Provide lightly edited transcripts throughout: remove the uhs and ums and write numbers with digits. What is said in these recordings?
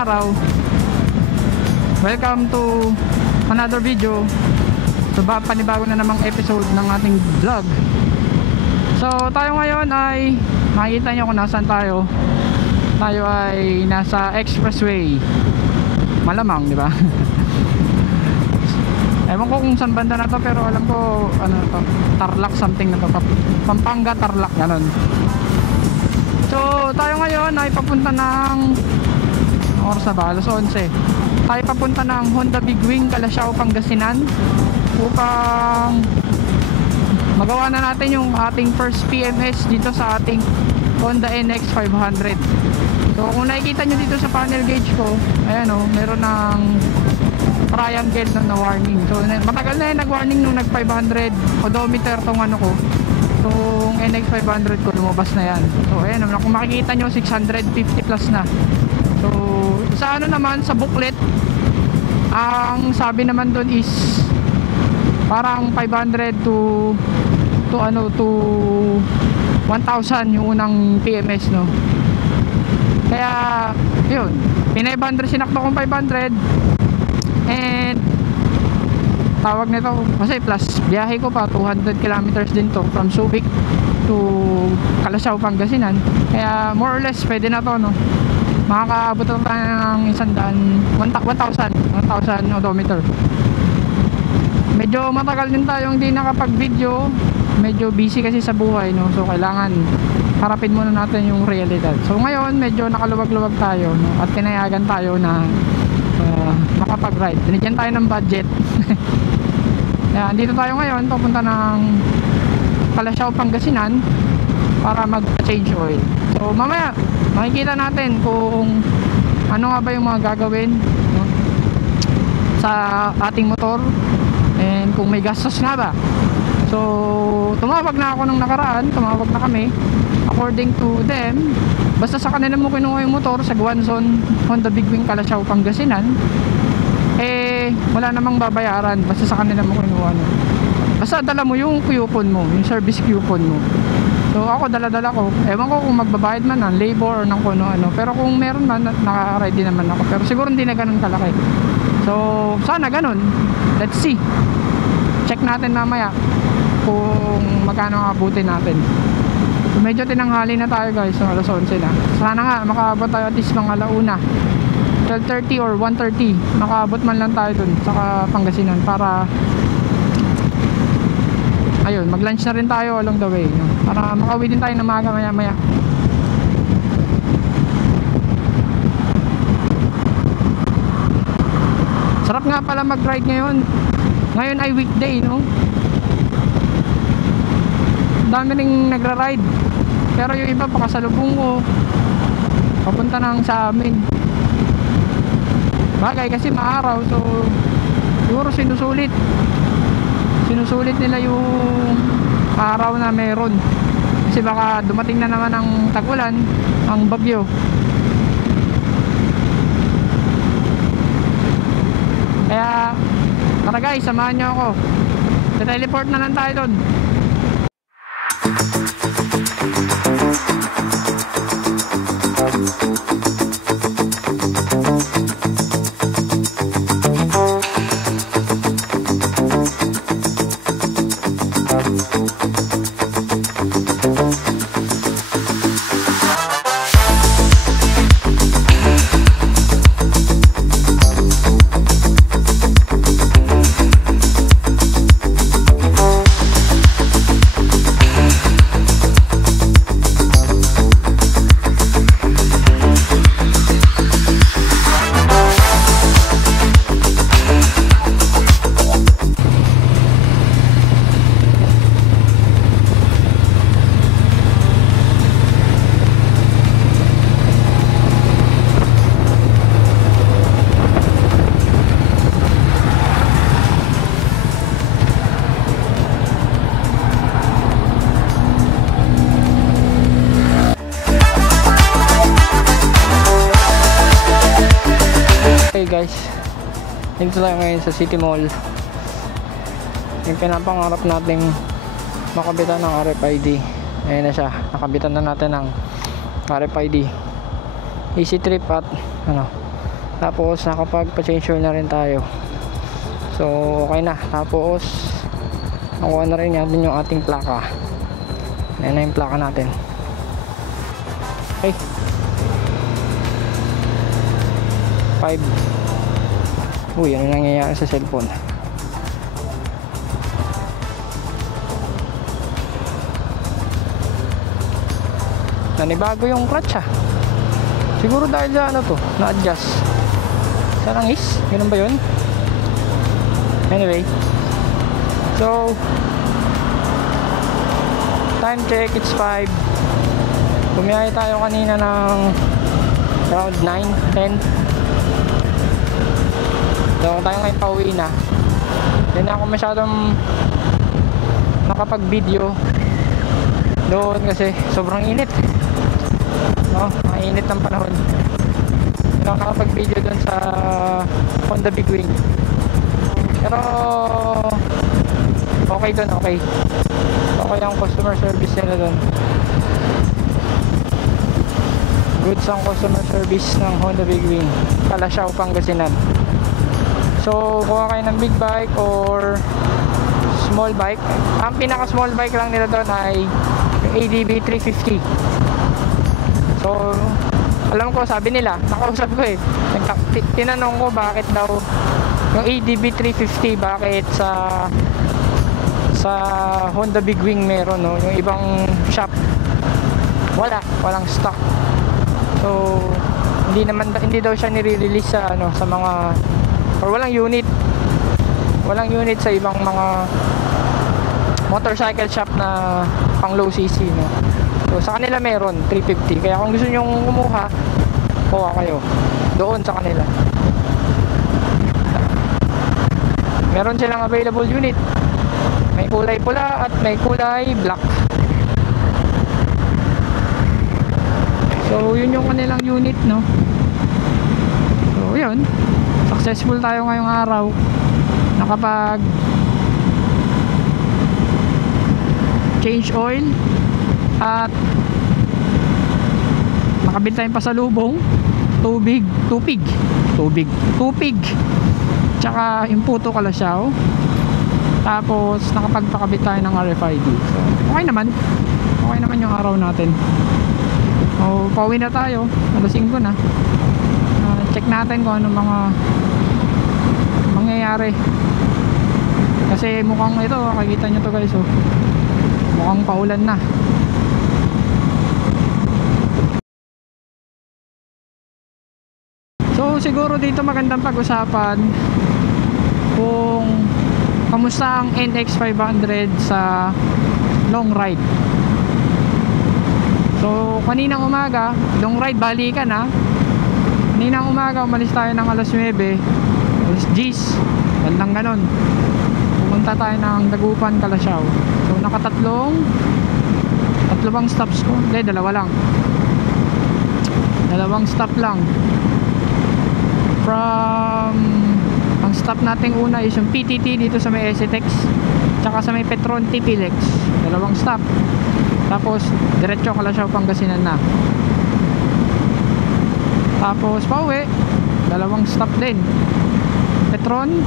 araw. Welcome to another video. So panibago na namang episode ng ating vlog. So tayo ngayon ay makikita nyo kung nasaan tayo. Tayo ay nasa expressway. Malamang, di ba? Ewan ko kung saan banda na to, pero alam ko ano to, Tarlac something na to, Pampanga Tarlac, ganun. So tayo ngayon ay papunta ng oras na ba? Alas 11. Tayo papunta ng Honda Big Wing, Calasiao, Pangasinan, upang magawa na natin yung ating first PMS dito sa ating Honda NX 500. So kung nakikita nyo dito sa panel gauge ko, ayan o, meron ng triangle na warning. So matagal na yung nag-warning nung nag 500 odometer tong ano ko. Itong NX 500 ko, lumabas na yan. So ayan, kung makikita nyo 650 plus na. So sa ano naman, sa booklet, ang sabi naman doon is parang 500 to 1,000 yung unang PMS, no. Kaya yun, pina-500, sinakto kong 500. And tawag nito kasi plus biyahe ko pa 200 kilometers din to from Subic to Calasiao, Pangasinan. Kaya more or less pwede na to, no. Makakaabot na tayo ng 1,000 odometer. Medyo matagal din tayong hindi nakapag-video. Medyo busy kasi sa buhay, no. So kailangan harapin muna natin yung realidad. So ngayon medyo nakaluwag-luwag tayo, no? At pinayagan tayo na makapag-ride. Binigyan tayo ng budget. Yan, dito tayo ngayon, papunta ng Calasiao, Pangasinan para mag-change oil. So mamaya makikita natin kung ano nga ba yung mga gagawin, no, sa ating motor, and kung may gastos nga ba. So tumawag na ako nung nakaraan, tumawag na kami. According to them, basta sa kanila mo kinuha yung motor sa Guanzon Honda Big Wing, Calasiao, Pangasinan, wala namang babayaran. Basta sa kanila mo kinuha, no? Basta dala mo yung coupon mo, yung service coupon mo. So ako dala-dala ko, ewan ko kung magbabayad man ng labor or ng kuno ano, pero kung meron man, naka-ready naman ako. Pero siguro hindi na ganun kalaki. So sana ganun. Let's see, check natin mamaya kung magkano ang abutin natin. So medyo tinanghali na tayo, guys. So alas 11 na. Sana nga makaabot tayo at least mga alauna, 12:30 or 1:30. Makaabot man lang tayo dun sa Pangasinan para ayun, mag-lunch na rin tayo along the way, no? Para makauwi din tayo na maaga maya-maya. Sarap nga pala mag-ride ngayon. Ngayon ay weekday, no? Dami ring nagra-ride. Pero yung iba pakasalubong ko, papunta nang sa amin. Bagay kasi maaraw, so siguro sinusulit nila yung araw na meron. Kasi baka dumating na naman ang tag-ulan, ang bagyo. Kaya tara guys, samahan nyo ako. Teleport na lang tayo doon. guys, dito tayo ngayon sa City Mall. Yung pinapangarap nating makabitan ng RFID, ayun na siya, nakabitan na natin ng RFID. Easy trip at ano, Tapos nakapagpa-change oil na rin tayo. So okay na. Tapos nakuha na rin natin yung ating plaka. Ayan na yung plaka natin. Okay. 5. Uy, ano nangyayari sa cellphone? Nanibago yung clutch ah. Siguro dahil sa ano to, na-adjust. Sa langis, ganun ba yun? Anyway, so time check, it's 5. Bumiyahe tayo kanina ng around 9, 10. So tayo ngayon pauwi na. Hindi na ako masyadong nakapag-video doon kasi sobrang init, no? Mainit ng panahon. Hindi ako nakapag-video doon sa Honda Big Wing. Pero okay doon, okay ang customer service nila doon. Goods ang customer service ng Honda Big Wing, Calasiao, Pangasinan. So kuha kayo ng big bike or small bike. Ang pinaka small bike lang nila doon ay yung ADB 350. So alam ko, sabi nila, nakausap ko eh, tinanong ko bakit daw yung ADB 350, bakit sa Honda Big Wing meron, no? Yung ibang shop walang stock. So hindi daw siya nire-release sa ano, sa mga, or walang unit sa ibang mga motorcycle shop na pang low cc, no? So sa kanila meron 350, kaya kung gusto nyo kumuha, kuha kayo doon sa kanila. Meron silang available unit, may kulay pula at may kulay black. So yun yung kanilang unit, no? So yun, successful tayo ngayong araw. Nakapag change oil at nakabili tayong pasalubong, tubig tsaka yung puto Calasiao. Tapos nakapagpakabit tayo ng RFID. So okay naman yung araw natin. So pauwi na tayo, alas 5 na. Check natin kung anong mga mangyayari, kasi mukhang ito, makikita nyo to guys, oh, mukhang paulan na. So siguro dito magandang pag-usapan kung kamusta ang NX500 sa long ride. So kaninang umaga, long ride, balikan na. Kaninang umaga umalis tayo ng alas 9, alas 10, bandang ganon. Pumunta tayo ng Dagupan, Calasiao. So tatlo bang stops ko? Hindi, dalawang stop lang. From ang stop nating una is yung PTT dito sa may STX, tsaka sa may Petron TPLEX, dalawang stop. Tapos diretso Calasiao, Pangasinan na. Tapos pauwi, dalawang stop din, Petron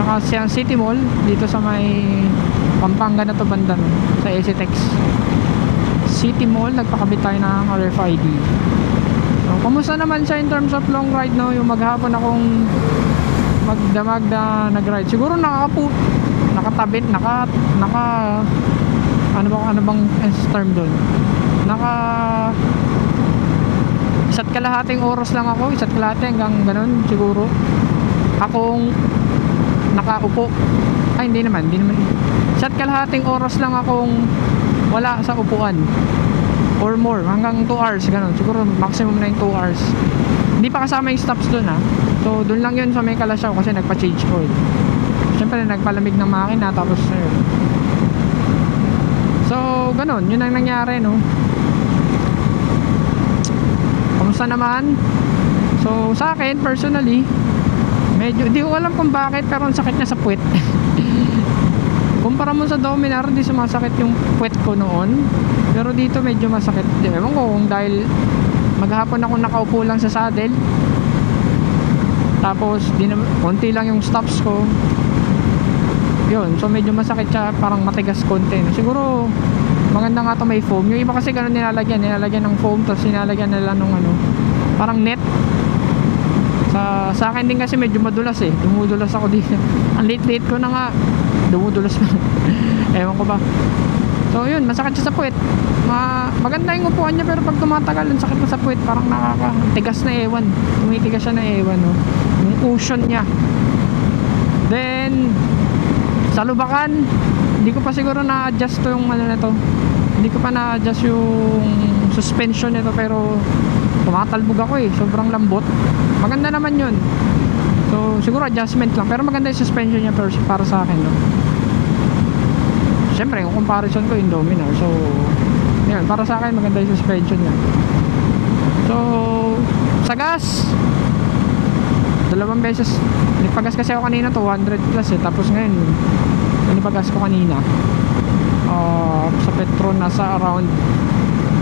tsaka siyang City Mall dito sa may Pampanga na to, banda no, sa STX City Mall. Nagpakabit tayo ng RFID. So kumusta naman siya in terms of long ride, no? Yung maghapon akong magdamag na nag-ride, siguro nakatabit, ano bang term doon, isa't kalahating oras lang ako, isa't kalahati hanggang ganun siguro akong nakaupo. Ay hindi naman isa't kalahating oras lang akong wala sa upuan, or more, hanggang 2 hours ganun, siguro maximum na yung 2 hours. Hindi pa kasama yung stops doon, ha. So doon lang yun sa may Calasiao kasi nagpa-change oil, syempre nagpalamig ng makina, tapos yun. So ganun, yun ang nangyari, no? Kamusta naman? So sa akin personally, medyo di ko alam kung bakit, pero ang sakit niya sa puwet. Kumpara mo sa Dominar, hindi sumasakit yung puwet ko noon, pero dito medyo masakit. Ewan ko kung dahil maghapon ako nakaupo lang sa saddle, Tapos konti lang yung stops ko. Yun, so medyo masakit siya, parang matigas konti, no? Siguro maganda nga to may foam. Yung iba kasi ganun nilalagyan ng foam, tapos nilalagyan nila nung ano, parang net. Sa akin din kasi medyo madulas eh, dumudulas ako dito. Ang late ko na nga, dumudulas pa. Ewan ko ba. So yun, masakit siya sa puwet. Maganda yung upuan niya, pero pag tumatagal, ang sakit na sa puwet, parang tigas na ewan. Tumitigas siya na ewan, no? Yung cushion niya. Then sa lubakan, hindi ko pa siguro na-adjust to yung ano na to. Hindi ko pa na-adjust yung suspension nito, pero tumatalbog ako eh, sobrang lambot. Maganda naman yun. So siguro adjustment lang, pero maganda yung suspension niya para sa akin, no? Siyempre yung comparison ko yung Dominar, so yun, para sa akin maganda yung suspension niya. So sa gas, dalawang beses nipagas kasi ako kanina, 200 plus eh. Tapos ngayon nipagas ko kanina sa Petron nasa around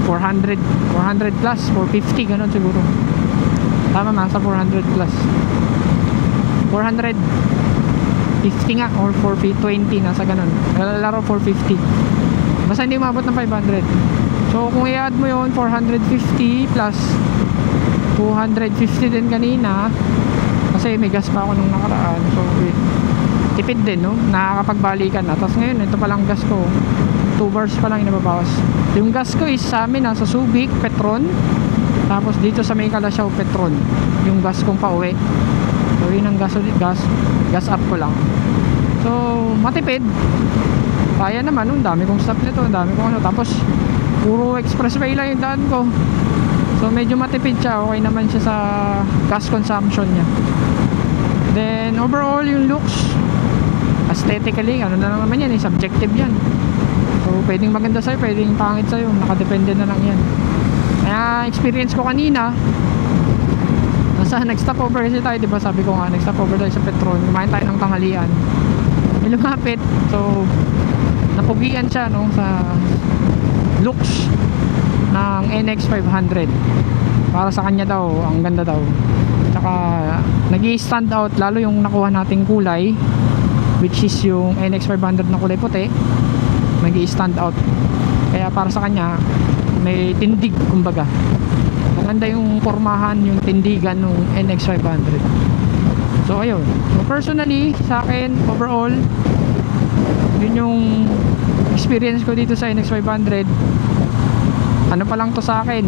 400 plus, 450 ganun siguro. Tama, nasa 400 plus, 450 nga or 420, nasa ganun. Laro 450, basta hindi umabot ng 500. So kung i-add mo yun, 450 plus 250 din kanina, kasi may gas pa ako nung nakaraan. So tipid din, no? Nakakapagbalikan na. Tapos ngayon ito palang gas ko, 2 bars pa lang inababawas. Yung gas ko is sa amin nasa Subic, Petron. Tapos dito sa May Kalasyaw, Petron, yung gas kong pauwi. So yun ang gas up ko lang. So matipid. Kaya naman, ang dami kong stop nito, ang dami kong ano. Tapos puro expressway lang yung daan ko. So medyo matipid siya, okay naman siya sa gas consumption niya. Then overall yung looks, aesthetically, ano na lang naman yan, subjective yan. So pwedeng maganda sa'yo, pwedeng pangit sa'yo, nakadepende na lang yan. Kaya experience ko kanina, nag-stop over kasi tayo, diba? Sabi ko nga, nag-stop over tayo sa Petron, kumain tayo ng tanghalian. May lumapit, so napugian siya, no, sa looks ng NX 500. Para sa kanya daw, ang ganda daw. Tsaka nag-i-stand out lalo yung nakuha nating kulay, which is yung NX 500 na kulay puti. Nag-i-stand out. Kaya para sa kanya may tindig, kumbaga. Maganda yung pormahan, yung tindigan ng NX 500. So ayun. So personally, sa akin overall, yun yung experience ko dito sa NX 500. Ano pa lang to sa akin,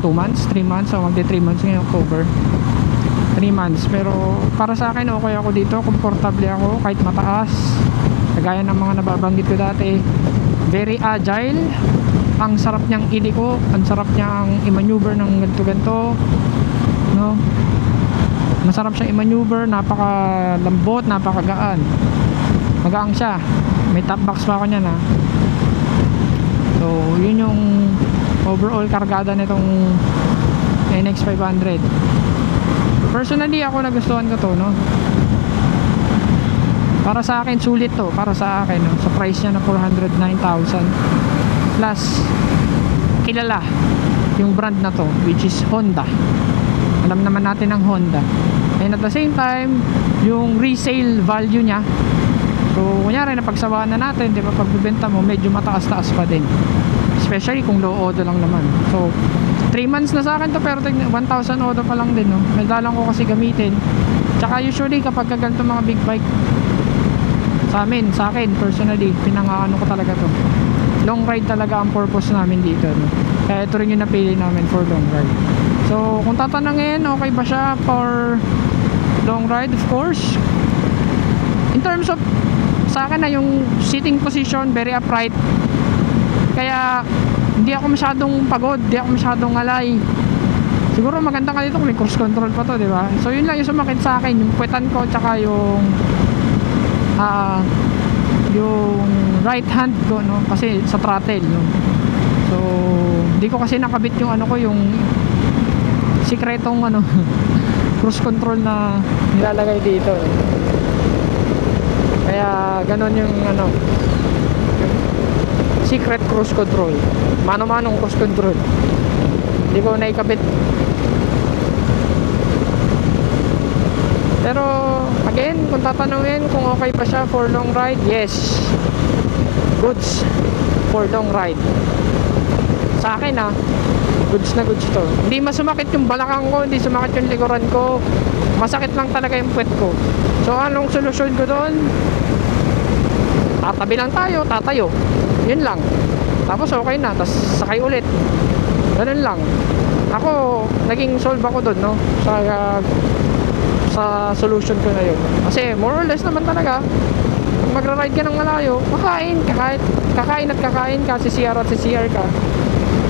2 months, 3 months, so magde 3 months ngayon, October, 3 months. Pero para sa akin okay ako dito, komportable ako kahit mataas, kagaya ng mga nababanggit ko dati. Very agile, ang sarap niyang iliko, ang sarap niyang i-maneuver ng ganto-ganto, no? Masarap siyang i-maneuver, napakalambot, napakagaan, magaang siya. May top box pa ako niyan, ha. So yun yung overall kargada nitong NX 500. Personally ako nagustuhan ko to, no? Para sa akin sulit to, para sa akin, no? Sa price niya na 409,000 plus kilala yung brand na to, which is Honda. Alam naman natin ang Honda, and at the same time yung resale value niya. So kunyari napagsawaan na natin, di ba, pagbibenta mo medyo mataas-taas pa din, especially kung low odo lang naman. So 3 months na sa akin to, pero 1,000 odo pa lang din, no? Nagdalang ko kasi gamitin. Tsaka usually kapag ganito mga big bike, sa akin personally, pinangaano ko talaga to, long ride talaga ang purpose namin dito, no? Kaya ito rin yung napili namin for long ride. So kung tatanungin, okay ba siya for long ride? Of course. In terms of sa akin na yung sitting position, very upright. Kaya hindi ako masyadong pagod, hindi ako masyadong alay. Siguro maganda ka dito kung may cruise control pa to, di ba? So yun lang yung sumakit sa akin, yung puwetan ko, tsaka yung right hand ko, no? Kasi sa throttle, no? So hindi ko kasi nakabit yung ano ko, yung sikretong ano cruise control na nilalagay dito. Kaya ganon yung ano, secret cruise control, mano-manong cruise control, hindi ko naikabit. Pero again, kung tatanungin kung okay pa siya for long ride, yes, goods for long ride sa akin. Goods na goods to. Hindi masumakit yung balakang ko, hindi sumakit yung likuran ko, masakit lang talaga yung puwet ko. So anong solusyon ko doon? Tatabi lang tayo, tatayo, yun lang. Tapos okay na, tapos sakay ulit, ganun lang. Ako, naging solve ako doon, no, sa solution ko na yun. Kasi more or less naman talaga, kung magra-ride ka ng malayo, kakain at kakain ka, CCR at CCR ka.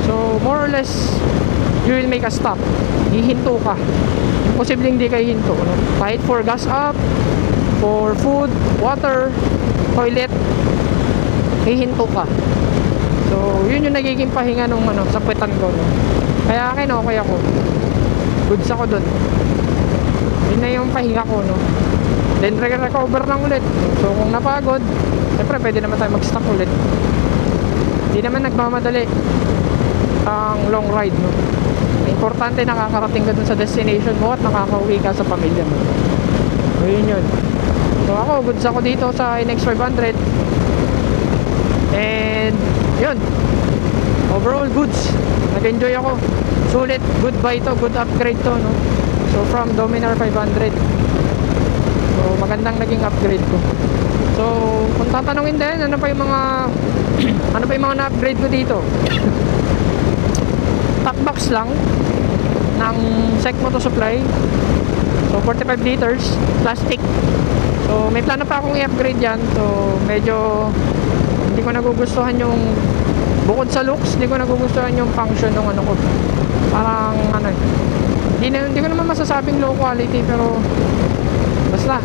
So more or less, you will make a stop. Hihinto ka. Posibleng hindi kayo hinto, no? Kahit for gas up, for food, water, toilet, hihinto ka. So yun yung nagiging pahinga nung sa puwetan ko, no? Kaya akin okay ako, goods ako dun. Yun na yung pahinga ko, no? Then recover lang ulit. So kung napagod, siyempre pwede naman tayo mag-stop ulit. Hindi naman nagmamadali ang long ride, no? Importante nakakarating ka dun sa destination mo at nakakauwi ka sa pamilya mo. So yun. So ako, goods ako dito sa NX 500. And yun, overall goods, nag-enjoy ako. Sulit, good buy to, good upgrade to, no? So from Dominar 500, so magandang naging upgrade ko. So kung tatanungin din, ano pa yung mga na-upgrade ko dito? Top box lang ng SEC Moto Supply. So 45 liters plastic. So may plano pa akong i-upgrade yan. So medyo hindi ko nagugustuhan yung, bukod sa looks, hindi ko nagugustuhan yung function ng ko. Parang hindi ko naman masasabing low quality, pero basta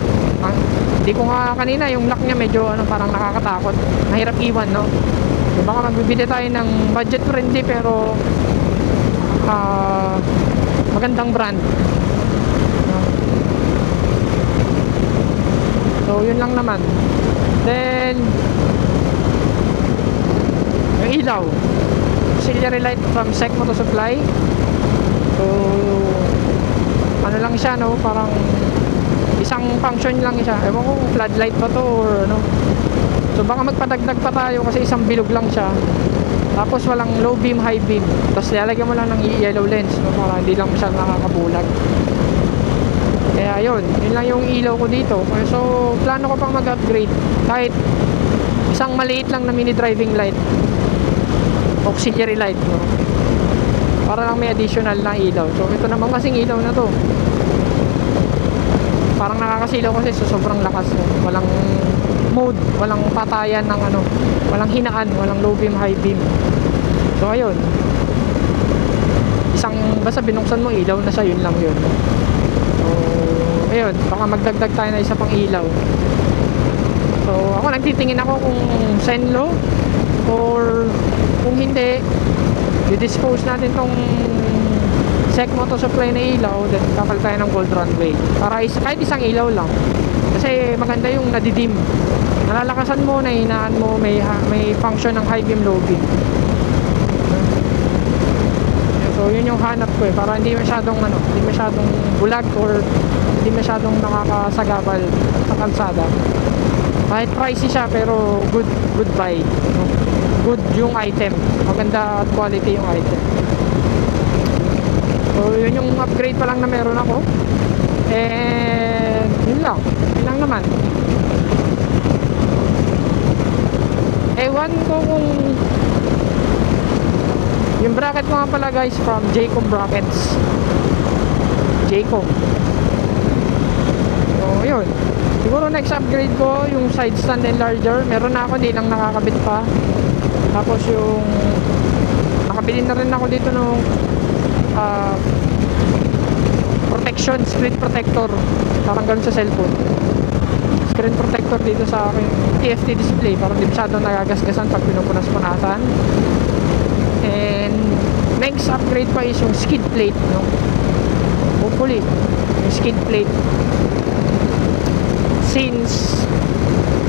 hindi ko nga kanina yung lock niya medyo parang nakakatakot, mahirap iwan, no? So, baka magbibili tayo ng budget friendly pero magandang brand. So yun lang naman. Then yung ilaw, auxiliary light from SEC Moto Supply. So ano lang siya, no, parang isang function lang siya. Ewan ko kung floodlight pa to or ano. So baka magpadagdag pa tayo kasi isang bilog lang siya. Tapos walang low beam, high beam. Tapos lalagyan mo lang ng yellow lens, no, para hindi lang masyadong nakakabulag. Kaya yun lang yung ilaw ko dito. So plano ko pang mag-upgrade kahit isang maliit lang na mini driving light, auxiliary light, no, para lang may additional na ilaw. So ito naman kasing ilaw na to, parang nakakasilaw kasi so sobrang lakas, no? Walang mode, walang patayan ng walang hinaan, walang low beam, high beam. So ayun, basta binuksan mo ilaw na siya, yun lang yun. So ayun, baka magdagdag tayo na isa pang ilaw. So ako nagtitingin ako kung Senlo or kung hindi, i-dispose natin tong SEC Moto Supply na ilaw, then kapal tayo ng Gold Runway para kahit isang ilaw lang, kasi maganda yung nadidim, nalalakasan mo, nahinaan mo, may function ng high beam, low beam. So yun yung hanap ko, para hindi masyadong bulag or hindi masyadong nakakasagabal sa kalsada. Kahit pricey siya pero good buy, no? Good yung item, maganda at quality yung item. So yun yung upgrade pa lang na meron ako. And yun lang naman. Ewan ko kung yung bracket ko nga pala guys, from Jaycom Brackets. Jaycom. So yun, siguro next upgrade ko yung side stand enlarger. Meron na ako, hindi lang nakakabit pa. Tapos yung nakabili na rin ako dito nung protection, screen protector, parang ganun sa cellphone. Screen protector dito sa aking TFT display para hindi masyadong nagagasgasan pag pinupunas-punasan. And next upgrade pa is yung skid plate, no? Hopefully yung skid plate, since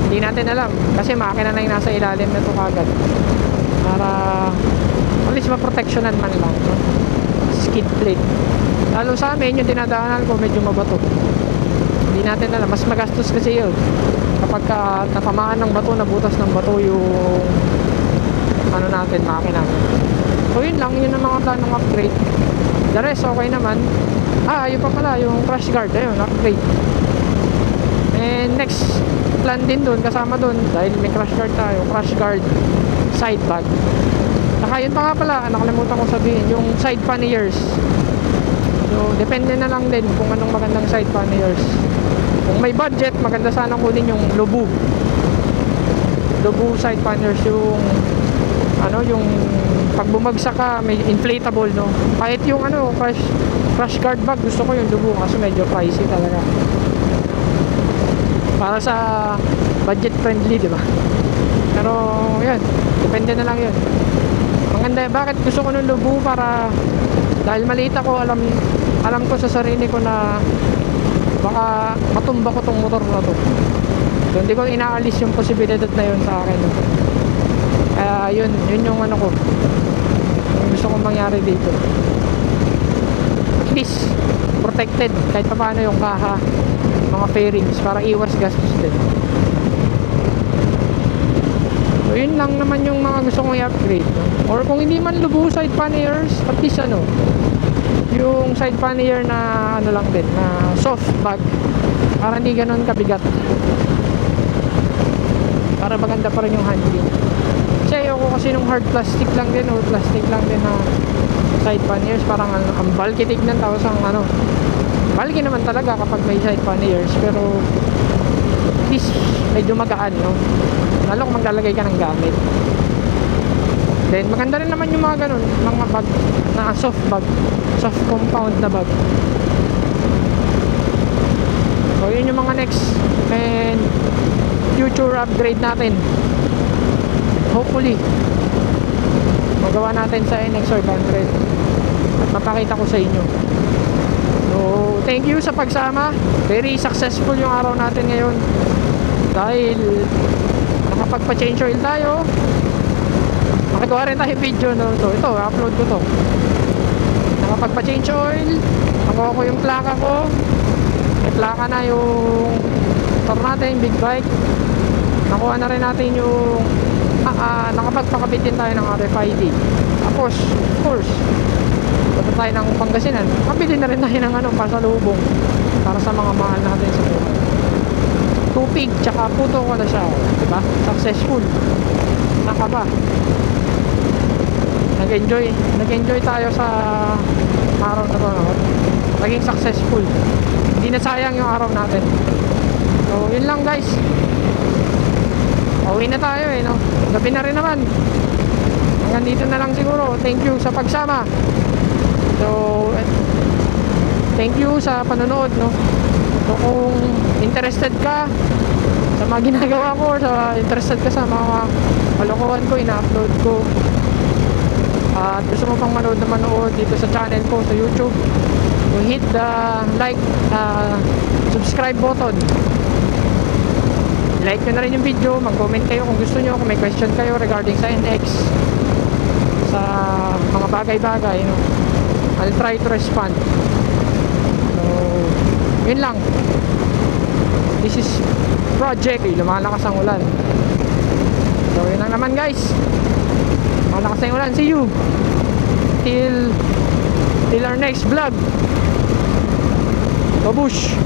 hindi natin alam kasi makina na yung nasa ilalim na ito kagad, para at least maproteksyonan man lang, no? Skid plate, lalo sa amin yung dinadaanan ko medyo mabato, hindi Hindi natin alam, mas magastos kasi yun kapag natamaan ng bato, nabutas ng bato yung ano natin, makina. So yun lang, yun ang mga planong upgrade. The rest okay naman. Yun pa pala, yung crash guard, ayun, upgrade. And next plan din dun, kasama dun, dahil may crash guard tayo, crash guard side bag. Saka yun pa nga pala, nakalimutan ko sabihin, yung side panniers. So depende na lang din kung anong magandang side panniers. Kung may budget, maganda sana kunin yung Lubu side panniers, yung ano, yung pag bumagsak ka may inflatable, no. Kahit yung ano, crash guard bag, gusto ko yung Lubu kasi medyo pricey talaga para sa budget friendly, di ba? Pero yun, depende na lang yun. Maganda, bakit gusto ko ng Lubu? Para dahil maliit ako, alam ko sa sarili ko na baka matumba ko tong motor na to. So hindi ko inaalis yung posibilidad na yun sa akin, no? Kaya yun yung ano ko, yung gusto kong mangyari dito. At least protected kahit pa paano yung kaha, mga fairings, para iwas gastos din. So yun lang naman yung mga gusto kong i-upgrade, no? Or kung hindi man Lubu side panniers, at least ano, yung side pannier na ano lang din, na soft bag, para hindi ganun kabigat, para maganda pa rin yung handling. Kasi ayoko kasi nung hard plastic lang din o plastic lang din na side panniers, parang ang bulky tignan, tapos ang ano, bulky naman talaga kapag may side panniers, pero at least medyo magaan, no? Lalo kung maglalagay ka ng gamit. Then maganda rin naman yung mga ganun, mga bag na soft bag, soft compound na bag. So yun yung mga next and future upgrade natin. Hopefully magawa natin sa NX 500 at mapakita ko sa inyo. So thank you sa pagsama. Very successful yung araw natin ngayon dahil nakapagpa-change oil tayo. Nakagawa rin tayo video, no? So ito, upload ko to. Nakapagpa-change oil, nakuha ko yung plaka ko. May plaka na yung motor natin, big bike. Nakuha na rin natin yung nakapagpakabit din tayo ng RFID. Tapos, of course, punta tayo ng Pangasinan. Kabili na rin tayo ng pasalubong para sa mga mahal natin sa buhay. Tupig, tsaka puto ko na siya, diba? Successful. Naka ba? Nag-enjoy tayo sa araw na to, no? Naging successful. Hindi na sayang yung araw natin. So yun lang, guys. Pauwi na tayo, no? Gabi na rin naman. Hanggang dito na lang siguro. Thank you sa pagsama. So thank you sa panonood, no? So kung interested ka sa mga ginagawa ko, or sa interested ka sa mga kalokohan ko, ina-upload ko, at gusto mo pang manood dito sa channel ko sa YouTube, so hit the like, subscribe button. Like nyo na rin yung video, mag-comment kayo kung gusto nyo, kung may question kayo regarding sa NX, sa mga bagay-bagay, no? I'll try to respond. So yun lang. This is project. Lumalakas ang ulan. So yun lang naman, guys. Malakas na yung ulan. See you till our next vlog. Babush.